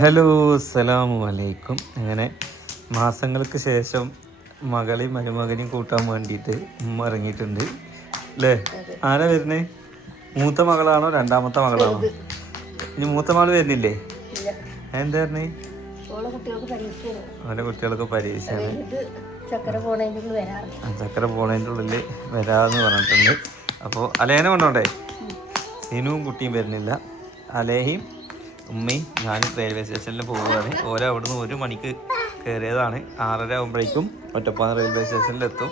Hello അസ്സലാമു അലൈക്കും. അങ്ങനെ മാസങ്ങൾക്ക് ശേഷം മകളെയും മരുമകനെയും കൂട്ടാൻ വേണ്ടിയിട്ട് ഉമ്മ ഇറങ്ങിയിട്ടുണ്ട് അല്ലേ? ആരാ വരുന്നേ? മൂത്ത മകളാണോ രണ്ടാമത്തെ മകളാണോ? ഇനി മൂത്ത മകൾ വരുന്നില്ലേ? എന്താ പറഞ്ഞേ? അവൻ്റെ കുട്ടികൾക്ക് പരീക്ഷയാണ്. ചക്കര പോണതിൻ്റെ ഉള്ളിൽ വരാമെന്ന് പറഞ്ഞിട്ടുണ്ട്. അപ്പോൾ അലേനെ കൊണ്ടോണ്ടേ? സിനുവും കുട്ടിയും വരുന്നില്ല. അലേഹയും ഉമ്മയും ഞാനും റെയിൽവേ സ്റ്റേഷനിൽ പോവുകയാണ്. ഓരോ അവിടുന്ന് 1 മണിക്ക് കയറിയതാണ്. 6:30 ആകുമ്പോഴേക്കും ഒറ്റപ്പാലം റെയിൽവേ സ്റ്റേഷനിലെത്തും.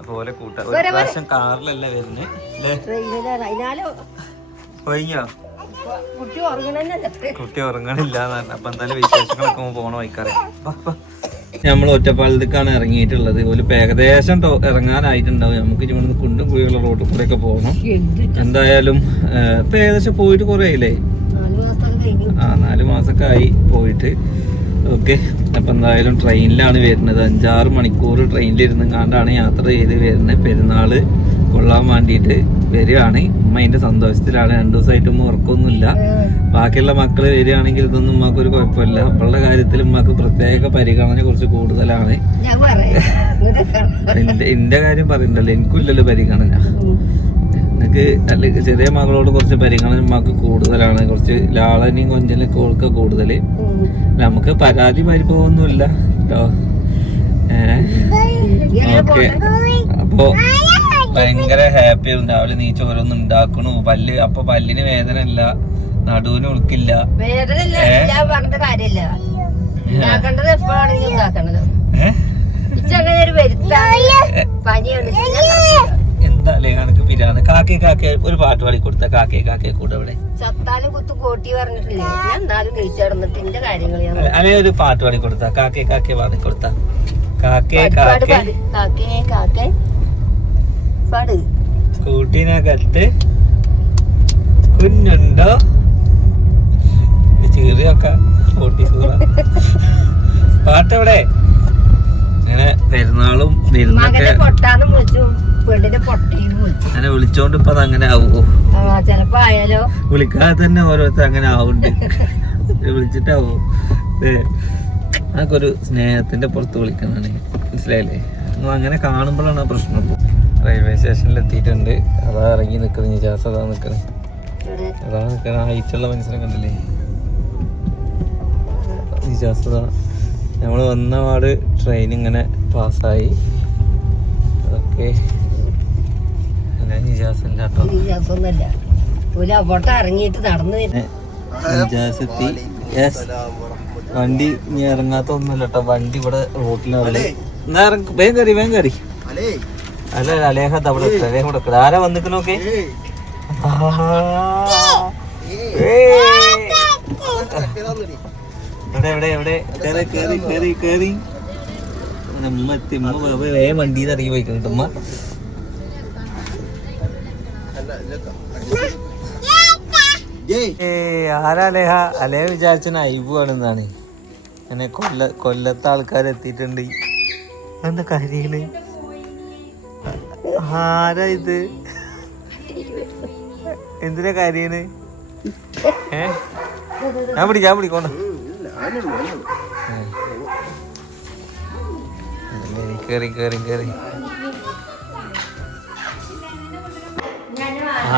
അപ്പോൾ ഓരോ കൂട്ട ഒരു പ്രാവശ്യം കാറിലല്ല വരുന്നത് അല്ലേ? കഴിഞ്ഞോ? കുട്ടി ഉറങ്ങണില്ല എന്ന് പറഞ്ഞു. അപ്പം എന്തായാലും വിശേഷങ്ങളൊക്കെ പോണ വൈക്കാറേ. നമ്മൾ ഒറ്റപ്പാലത്തേക്കാണ് ഇറങ്ങിയിട്ടുള്ളത്. ഒരു ഏകദേശം ഇറങ്ങാനായിട്ടുണ്ടാവും. നമുക്ക് ഇവിടുന്ന് കുണ്ടും കുഴിയുള്ള റോഡിൽ കൂടെ ഒക്കെ പോകണം. എന്തായാലും ഇപ്പം ഏകദേശം പോയിട്ട് കുറേ ആയില്ലേ? 4 മാസമൊക്കെ ആയി പോയിട്ട്. ഓക്കെ, അപ്പം എന്തായാലും ട്രെയിനിലാണ് വരുന്നത്. 5-6 മണിക്കൂർ ട്രെയിനിലിരുന്ന് കണ്ടാണ് യാത്ര ചെയ്ത് വരുന്നത്. പെരുന്നാൾ കൊള്ളാൻ വേണ്ടിയിട്ട് വരികയാണ്. ഉമ്മ അതിൻ്റെ സന്തോഷത്തിലാണ്. 2 ദിവസമായിട്ട് ഉമ്മ ഉറക്കമൊന്നുമില്ല. ബാക്കിയുള്ള മക്കൾ വരികയാണെങ്കിൽ ഇതൊന്നും ഉമ്മക്കൊരു കുഴപ്പമില്ല. അപ്പോഴുള്ള കാര്യത്തിൽ ഉമ്മക്ക് പ്രത്യേക പരിഗണന കുറച്ച് കൂടുതലാണ്. എൻ്റെ കാര്യം പറയുന്നുണ്ടല്ലോ, എനിക്കില്ലല്ലോ പരിഗണന. എനിക്ക് അല്ലെങ്കിൽ ചെറിയ മകളോട് കുറച്ച് പരിഗണന ഉമ്മക്ക് കൂടുതലാണ്. കുറച്ച് ലാളനെയും കൊഞ്ചലൊക്കെ ഓൾക്ക് കൂടുതൽ. നമുക്ക് പരാതി പരിഭവമൊന്നുമില്ല കേട്ടോ. ഓക്കെ, അപ്പോൾ ഭയങ്കര ഹാപ്പിയായിരുന്നു. രാവിലെ നീ ചോരൊന്നും ഉണ്ടാക്കണു. അപ്പൊ പല്ലിന് വേദന ഇല്ല, നടുവിന് ഉൾക്കില്ല. എന്താല്ലേ കണക്ക് പിരാന്ന്. കാക്കേ കാക്കേ ഒരു പാട്ട് പാടി കൊടുത്ത കാക്കേ കാക്കേ കൂടെ അവിടെ അല്ലെ ഒരു പാട്ട് പാടി കൊടുത്ത കാക്കേ കാക്കേ പാടി കൊടുത്ത കാക്കേ കാക്കേ കാക്കേ കൂട്ടിനകത്ത് കുഞ്ഞുണ്ടോ? ചെറിയൊക്കെ പാട്ടെവിടെ? അങ്ങനെ പെരുന്നാളും വിരുന്നൊക്കെ അങ്ങനെ വിളിച്ചോണ്ട് ഇപ്പൊ അങ്ങനെ ആവോ? വിളിക്കാതെ തന്നെ ഓരോരുത്തർ അങ്ങനെ ആവുന്നുണ്ട്. വിളിച്ചിട്ടാവോ? അതൊക്കെ ഒരു സ്നേഹത്തിന്റെ പുറത്ത് വിളിക്കുന്നതാണ്. മനസ്സിലായില്ലേ? അങ്ങനെ കാണുമ്പോഴാണ് ആ പ്രശ്നം. റെയിൽവേ സ്റ്റേഷനിൽ എത്തിയിട്ടുണ്ട്. അതാ ഇറങ്ങി നിൽക്കുന്നത്. നിജാസ് അതാ നിൽക്കുന്നത്. അതാ നിൽക്കുന്ന ഹൈറ്റുള്ള മനുഷ്യനെ കണ്ടില്ലേ? നിജാസ് അതാ. നമ്മൾ വന്ന പാട് ട്രെയിൻ ഇങ്ങനെ പാസ്സായി. ഓക്കെ, നിജാസില്ല കേട്ടോ. നിജാസ് എത്തി. വണ്ടി ഇനി ഇറങ്ങാത്ത ഒന്നുമില്ല കേട്ടോ. വണ്ടി ഇവിടെ റോട്ടിലാണ്. എന്നാ വേഗം കയറി വേഗം കയറി. അല്ല അലേഹത്ത് അവിടെ അലേഹ ഇവിടെ ആരാ വന്നിക്കണോക്കെ? എവിടെ എവിടെ എവിടെ കേറി കേറി കേറി കേറി ഉമ്മ എത്തി. ഉമ്മ വേഗം വണ്ടിയിൽ ഇറങ്ങി പോയിട്ടുണ്ട്. ഉമ്മ ആരാ അലേഹ? അലേഹ വിചാരിച്ച ഐബുവാണെന്നാണ്. അങ്ങനെ കൊല്ലത്തെ ആൾക്കാർ എത്തിയിട്ടുണ്ട്. എന്താ കാര്യങ്ങള്? ആരാ ഇത്? എന്തിനാ കാര്യാണ്? ഞാൻ പിടിക്കോണ്ട. കേറി കേറി കേറി.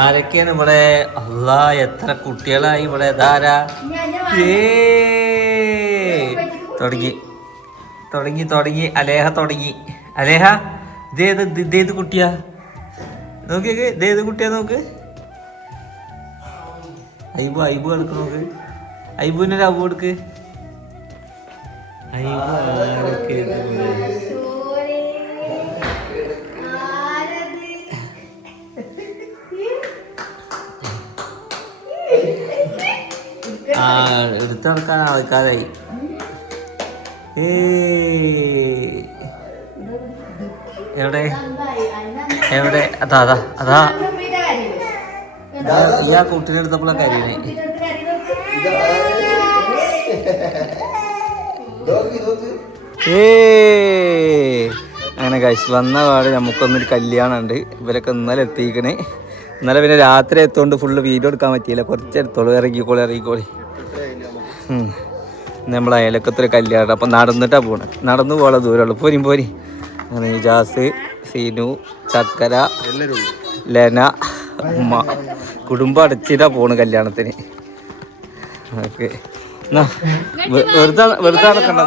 ആരൊക്കെയാണ് ഇവിടെ? അല്ലാ, എത്ര കുട്ടികളായി ഇവിടെ. ധാരാ തുടങ്ങി തുടങ്ങി തുടങ്ങി. അലേഹ തുടങ്ങി. അലേഹ ഇതേത് കുട്ടിയാ? നോക്കിയൊക്കെ ഇതേത് കുട്ടിയാ? നോക്ക്. ഐബു എടുക്ക്. നോക്ക്. ഐബുവിനൊരു അവു എടുക്ക്. ഐബു ആരൊക്കെ? എടുത്ത് നടക്കാൻ ആൾക്കാരായി. എവിടെ എവിടെ? അതാ അതാ അതാ ഈ ആ കുട്ടീനെ എടുത്തപ്പോഴാ കാര്യമേ. അങ്ങനെ കഴിച്ചു വന്ന പാട് നമുക്കൊന്നൊരു കല്യാണം ഉണ്ട്. ഇവരൊക്കെ ഇന്നലെ എത്തിക്കണേ. ഇന്നലെ പിന്നെ രാത്രി എത്തുകൊണ്ട് ഫുള്ള് വീഡിയോ എടുക്കാൻ പറ്റിയില്ല. കുറച്ചെടുത്തോളൂ. ഇറങ്ങിക്കോളി. നമ്മൾ അയലക്കത്തൊരു കല്യാണം. അപ്പം നടന്നിട്ടാണ് പോണത്. നടന്നു പോകാനുള്ള ദൂരമുള്ളൂ. പോരി അങ്ങനെ ഇജാസ്, സീനു, ചക്കര, ലെന, ഉമ്മ കുടുംബം അടച്ചിട്ടാ പോണ് കല്യാണത്തിന്. ഓക്കെ വെറുതെ നടക്കണ്ട.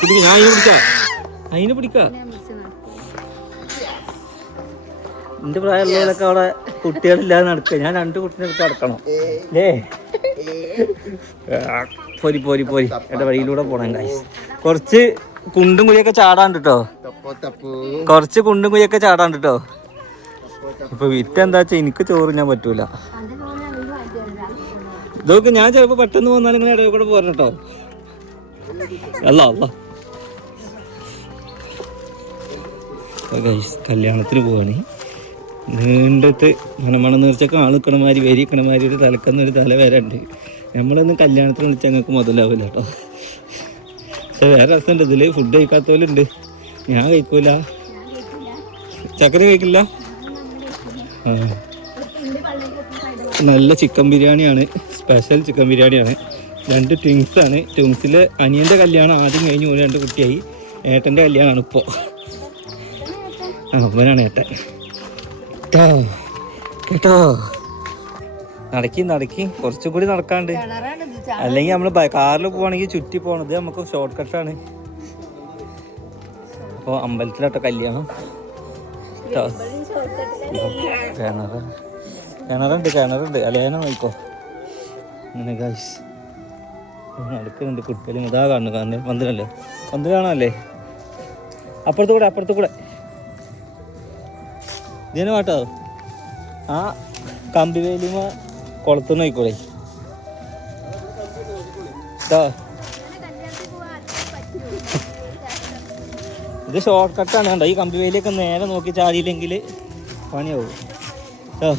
കുടി ഞാൻ അതിന് പിടിക്കാം. എന്റെ പ്രായമുള്ളവരൊക്കെ അവിടെ കുട്ടികളില്ലാതെ നടക്കുക. ഞാൻ 2 കുട്ടിനെ എടുത്ത് നടക്കണം അല്ലേ? പോരി എന്റെ വഴിയിലൂടെ പോണം. കുറച്ച് കുണ്ടും കുഴിയൊക്കെ ചാടാണ്ട് കേട്ടോ. ഇപ്പൊ വിറ്റ് എന്താ വെച്ചാ എനിക്ക് ചോറ് ഞാൻ പറ്റൂല. ഇതൊക്കെ ഞാൻ ചിലപ്പോ പെട്ടെന്ന് പോന്നാലും ഇങ്ങനെ ഇടയിൽ കൂടെ പോരണം കേട്ടോ. അല്ല കല്യാണത്തിന് പോവാണ്. നീണ്ടത്ത് മണം നേർച്ചൊക്കെ ആളിക്കണമാതിരി വരിക്കണമാതിരി ഒരു തലക്കുന്നൊരു തല വരണ്ട്. നമ്മളൊന്നും കല്യാണത്തിന് വിളിച്ചാൽ ഞങ്ങൾക്ക് മുതലാവില്ല കേട്ടോ. പക്ഷെ വേറെ രസമുണ്ട് ഇതില്. ഫുഡ് കഴിക്കാത്തവരുണ്ട്. ഞാൻ കഴിക്കൂല. ചക്കര കഴിക്കില്ല. നല്ല ചിക്കൻ ബിരിയാണിയാണ്. സ്പെഷ്യൽ ചിക്കൻ ബിരിയാണിയാണ്. 2 ട്വിൻസാണ്. ട്വിൻസിൽ അനിയൻ്റെ കല്യാണം ആദ്യം കഴിഞ്ഞ് 2 കുട്ടിയായി. ഏട്ടൻ്റെ കല്യാണമാണ് ഇപ്പോൾ. അവനാണ് ഏട്ടൻ കേട്ടോ. നടക്കി കുറച്ചും കൂടി നടക്കാണ്ട്. അല്ലെങ്കിൽ നമ്മൾ കാറിൽ പോവാണെങ്കിൽ ചുറ്റി പോണത് നമുക്ക് ഷോർട്ട് കട്ടാണ്. അപ്പോൾ അമ്പലത്തിലോട്ടോ കല്യാണം. കിണറുണ്ട് അലേന നോക്കോ. അങ്ങനെ ഗൈസ് നടക്കുന്നുണ്ട്. കുട്ടികളും ഇതാ കാണുന്നു. കാരണം പന്ത് കാണാനല്ലേ. അപ്പുറത്ത് കൂടെ ഇതിനെ പാട്ടോ. ആ കമ്പി വേലിമ കുളത്തുനിന്ന് നോയിക്കൂടെ. ഇത് ഷോർട്ട് കട്ടാണ്. കണ്ടോ ഈ കമ്പി വേലിയൊക്കെ നേരെ നോക്കി ചാടിയില്ലെങ്കിൽ പണിയാവും കേട്ടോ.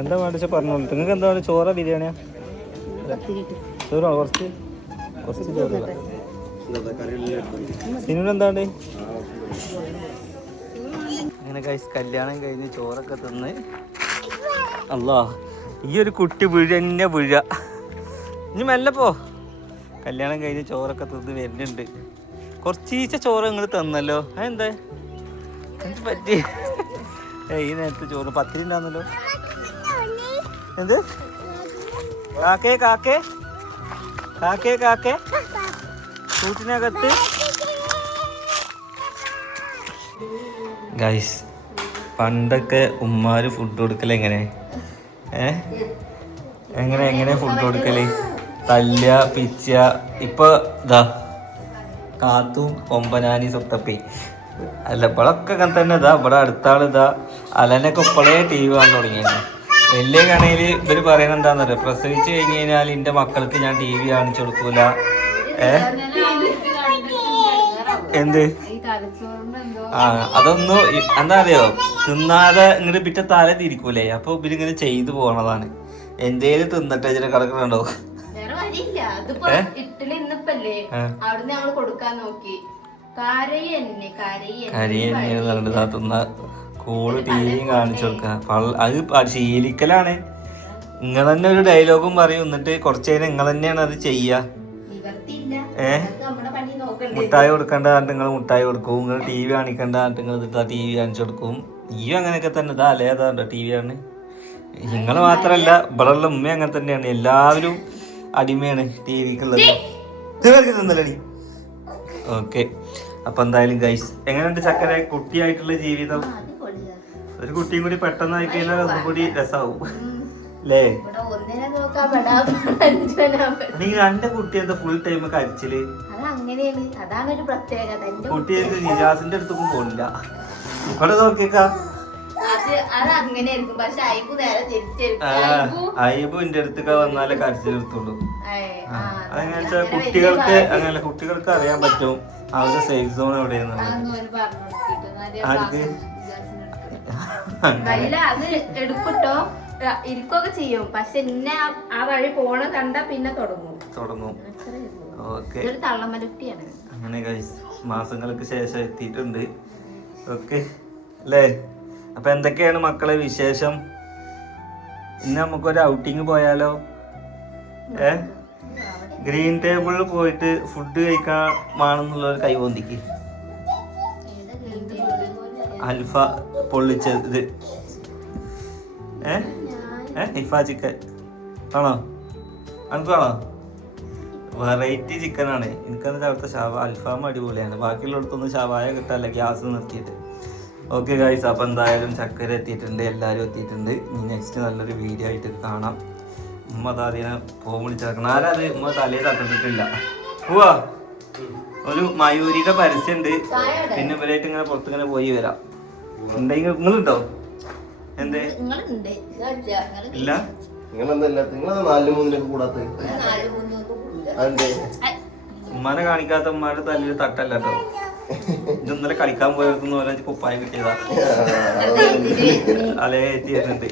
എന്താ വേണ്ട പറഞ്ഞോളൂ. നിങ്ങൾക്ക് എന്താ വേണ്ട? ചോറ ബിരിയാണിയാ? ചോറാണോ? കുറച്ച് ചോറ്. സിനിമ അങ്ങനെ കഴിച്ച് കല്യാണം കഴിഞ്ഞ് ചോറൊക്കെ തിന്ന്. അല്ലാ ഈ ഒരു കുട്ടി വീഴ ഇനി മെല്ലെ പോ. കല്യാണം കഴിഞ്ഞ് ചോറൊക്കെ തിന്ന് വരുന്നുണ്ട്. കുറച്ചീച്ച ചോറ് നിങ്ങൾ തന്നല്ലോ. അതെന്താ എനിക്ക് പറ്റി? ഈ നേരത്തെ ചോറ് പത്തിരി ഉണ്ടാന്നല്ലോ. എന്ത് കാക്കേ കൂട്ടിനകത്ത് ഗൈസ് പണ്ടൊക്കെ ഉമ്മാര് ഫുഡ് കൊടുക്കല് എങ്ങനെ ഫുഡ് കൊടുക്കല്? തല്ല പിച്ച. ഇപ്പൊ ഇതാ കാത്തും കൊമ്പനാനി സുട്ടപ്പി അല്ല ഇപ്പോഴൊക്കെ അങ്ങനെ തന്നെ. ഇതാ ഇവിടെ അടുത്താൾ ഇതാ അലനൊക്കെ ഇപ്പോഴേ TV കാണാൻ തുടങ്ങിയത്. വലിയ കണയിൽ ഇവര് പറയുന്നത് എന്താണെന്നറിയോ? പ്രസവിച്ച് കഴിഞ്ഞ് കഴിഞ്ഞാൽ എൻ്റെ മക്കൾക്ക് ഞാൻ TV കാണിച്ചു കൊടുക്കൂല. എന്ത് അതൊന്നും എന്താ അറിയോ? തിന്നാതെ ഇങ്ങോട്ട് പിറ്റേ തല തിരിക്കൂലേ. അപ്പൊ ഇവരിങ്ങനെ ചെയ്തു പോണതാണ്. എന്തേലും തിന്നിട്ട് ഇതിനെ കിടക്കണുണ്ടോ? കൂള് TV കാണിച്ചു കൊടുക്ക. അത് ശീലിക്കലാണ്. നിങ്ങൾ തന്നെ ഒരു ഡയലോഗും പറയും. എന്നിട്ട് കുറച്ച് കഴിഞ്ഞാൽ നിങ്ങൾ തന്നെയാണ് അത് ചെയ്യാ. മുട്ടായി കൊടുക്കേണ്ട നിങ്ങൾ മുട്ടായി കൊടുക്കും. നിങ്ങൾ TV കാണിക്കേണ്ട നിങ്ങൾ TV കാണിച്ചു കൊടുക്കും. ഈയും അങ്ങനെയൊക്കെ തന്നെ. ഇതാ അല്ലേ അതാണ്ടോ TV ആണ്. നിങ്ങൾ മാത്രല്ല ഇവിടെയുള്ള ഉമ്മ അങ്ങനെ തന്നെയാണ്. എല്ലാവരും അടിമയാണ് TVക്കുള്ളത്. തിന്നലടി. ഓക്കെ അപ്പൊ എന്തായാലും ഗൈസ് എങ്ങനെയുണ്ട് ചക്കര കുട്ടിയായിട്ടുള്ള ജീവിതം? ഒരു കുട്ടിയും കൂടി പെട്ടെന്നായി കഴിഞ്ഞാൽ ഒന്നും കൂടി രസമാവും അല്ലേ? എന്റെ കുട്ടി എന്താ ഫുൾ ടൈം കരച്ചില്? കുട്ടി നിജാസിന്റെ അടുത്തൊന്നും പോണില്ല. ഇവിടെ നോക്കിയേക്കാ അയ്യബു എന്റെ അടുത്തൊക്കെ വന്നാലേ കരച്ചിൽ എടുത്തുള്ളൂ. അതെങ്ങനെ കുട്ടികൾക്ക് അറിയാൻ പറ്റും അവരുടെ സേഫ് സോൺ എവിടെയാന്നുള്ളത്. അത് എടുക്കട്ടോ ഇരിക്കൊക്കെ ചെയ്യും. പക്ഷെ എന്നെ ആ വഴി പോണ കണ്ട പിന്നെ തുടങ്ങും. തള്ളമലുട്ടിയാണ്. അങ്ങനെ മാസങ്ങൾക്ക് ശേഷം എത്തിയിട്ടുണ്ട്. ഓക്കെ അല്ലേ? അപ്പൊ എന്തൊക്കെയാണ് മക്കളെ വിശേഷം? ഇന്ന് നമുക്കൊരു ഔട്ടിങ് പോയാലോ? ഗ്രീൻ ടേബിളിൽ പോയിട്ട് ഫുഡ് കഴിക്കാൻ വേണമെന്നുള്ളൊരു കൈവന്തിക്ക്. അൽഫ പൊള്ളിച്ചത് ഹിഫ ചിക്കൻ ആണോ? അനക്ക് വേണോ? വെറൈറ്റി ചിക്കനാണ്. എനിക്കെന്നിട്ട് അവിടുത്തെ അൽഫാം അടിപൊളിയാണ്. ബാക്കിയുള്ളിടത്തൊന്നും ഷവായ കിട്ടാല്ല, ഗ്യാസ് നിർത്തിയിട്ട്. ഓക്കെ ഗൈസ്, അപ്പം എന്തായാലും ചക്കര എത്തിയിട്ടുണ്ട്, എല്ലാവരും എത്തിയിട്ടുണ്ട്. ഇനി നെക്സ്റ്റ് നല്ലൊരു വീഡിയോ ആയിട്ട് കാണാം. ഉമ്മ അതിനെ ഫോൺ വിളിച്ചിറക്കണം. ആരത്? ഉമ്മ തലയിൽ തട്ടിട്ടില്ല. പോവാ, ഒരു മയൂരിയുടെ പരസ്യമുണ്ട്. പിന്നെ ഇവരായിട്ട് ഇങ്ങനെ പുറത്തിങ്ങനെ പോയി വരാം. ഉണ്ടെങ്കിൽ നിങ്ങളുണ്ടോ? എന്തേ ഇല്ല? ഉമ്മാനെ കാണിക്കാത്ത ഉമ്മാരുടെ തല്ലിൽ തട്ടല്ല കേട്ടോ. ഇന്നലെ കളിക്കാൻ പോയവർക്കൊന്നും ഓരോ കുപ്പായം കിട്ടിയതാ. അലേ എത്തി വരുന്നുണ്ട്.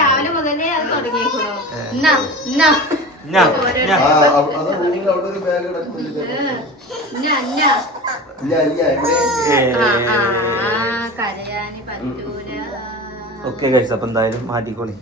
രാവിലെ മുതലേ അത് തുടങ്ങിയേക്കണോ? ഓക്കെ ഗൈസ്, അപ്പൊ എന്തായാലും മാറ്റിക്കോളി.